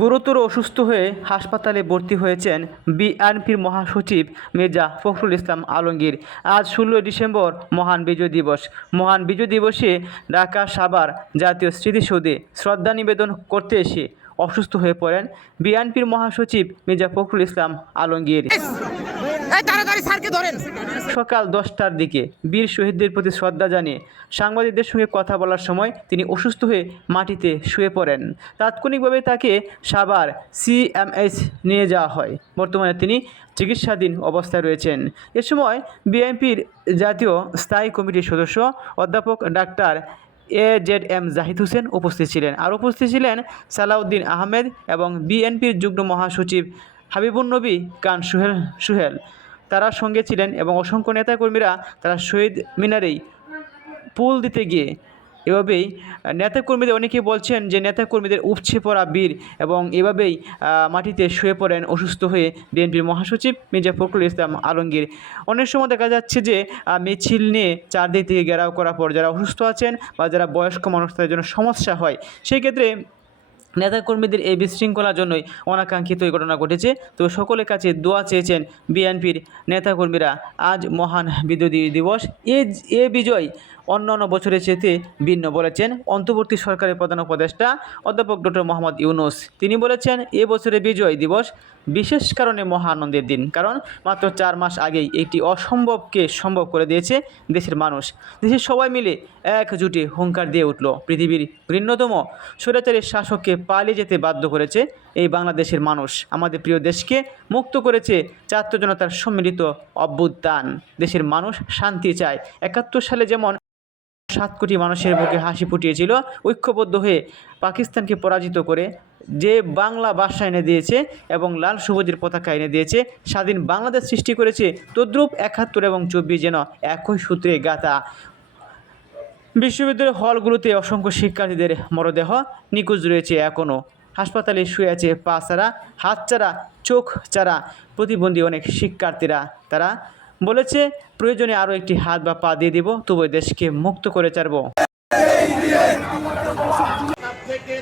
গুরুতর অসুস্থ হয়ে হাসপাতালে ভর্তি হয়েছেন বিএনপির মহাসচিব মির্জা ফখরুল ইসলাম আলমগীর। আজ ষোলোই ডিসেম্বর মহান বিজয় দিবস। মহান বিজয় দিবসে ঢাকা সাভার জাতীয় স্মৃতিসৌধে শ্রদ্ধা নিবেদন করতে এসে অসুস্থ হয়ে পড়েন বিএনপির মহাসচিব মির্জা ফখরুল ইসলাম আলমগীর। সকাল দশটার দিকে বীর শহীদদের প্রতি শ্রদ্ধা জানিয়ে সাংবাদিকদের সঙ্গে কথা বলার সময় তিনি অসুস্থ হয়ে মাটিতে শুয়ে পড়েন। তাৎক্ষণিকভাবে তাকে সাভার সিএমএইচ নিয়ে যাওয়া হয়। বর্তমানে তিনি চিকিৎসাধীন অবস্থায় রয়েছেন। এ সময় বিএনপির জাতীয় স্থায়ী কমিটির সদস্য অধ্যাপক doctor A Z M Zahid Hossain উপস্থিত ছিলেন। আর উপস্থিত ছিলেন সালাউদ্দিন আহমেদ এবং বিএনপির যুগ্ম মহাসচিব হাবিবুন নবী কান সুহেল সুহেল। তারা সঙ্গে ছিলেন এবং অসংখ্য নেতাকর্মীরা তারা শহীদ মিনারেই পুল দিতে গিয়ে এভাবেই নেতাকর্মীদের অনেকেই বলছেন যে নেতাকর্মীদের উপছে পড়া বীর এবং এভাবেই মাটিতে শুয়ে পড়েন, অসুস্থ হয়ে বিএনপির মহাসচিব মির্জা ফখরুল ইসলাম আলমগীর। অনেক সময় দেখা যাচ্ছে যে মিছিল নিয়ে চারদিক থেকে ঘেরাও করার পর যারা অসুস্থ আছেন বা যারা বয়স্ক মানুষ তাদের জন্য সমস্যা হয় সেই ক্ষেত্রে নেতাকর্মীদের এই বিশৃঙ্খলার জন্যই অনাকাঙ্ক্ষিত এই ঘটনা ঘটেছে। তো সকলের কাছে দোয়া চেয়েছেন বিএনপির নেতাকর্মীরা, আজ মহান বিদ্যুৎ দিবস। এ এ বিজয় অন্যান্য বছরের চেয়ে ভিন্ন বলেছেন অন্তর্বর্তী সরকারের প্রধান উপদেষ্টা অধ্যাপক ডক্টর মোহাম্মদ ইউনুস। তিনি বলেছেন, এ বছরের বিজয় দিবস বিশেষ কারণে মহা আনন্দের দিন, কারণ মাত্র চার মাস আগেই একটি অসম্ভবকে সম্ভব করে দিয়েছে দেশের মানুষ। দেশের সবাই মিলে একজুটে হুঙ্কার দিয়ে উঠল। পৃথিবীর ঘৃণ্যতম স্বৈরাচারী শাসককে পালিয়ে যেতে বাধ্য করেছে এই বাংলাদেশের মানুষ। আমাদের প্রিয় দেশকে মুক্ত করেছে ছাত্র জনতার সম্মিলিত অভ্যুত্থান। দেশের মানুষ শান্তি চায়। একাত্তর সালে যেমন সাত কোটি মানুষের বুকে হাসি ফুটিয়েছিল, ঐক্যবদ্ধ হয়ে পাকিস্তানকে পরাজিত করে যে বাংলা ভাষা এনে দিয়েছে এবং লাল সবুজের পতাকা এনে দিয়েছে, স্বাধীন বাংলাদেশ সৃষ্টি করেছে তদ্রূপ একাত্তর এবং চব্বিশ যেন একই সূত্রে গাথা। বিশ্ববিদ্যালয়ের হলগুলোতে অসংখ্য শিক্ষার্থীদের মরদেহ নিখোঁজ রয়েছে এখনও। হাসপাতালে শুয়ে আছে পা ছাড়া, হাত ছাড়া, চোখ ছাড়া প্রতিবন্ধী অনেক শিক্ষার্থীরা। তারা বলেছে, প্রয়োজনে আরও একটি হাত বা পা দিয়ে দিব তবু দেশকে মুক্ত করে চারব থেকে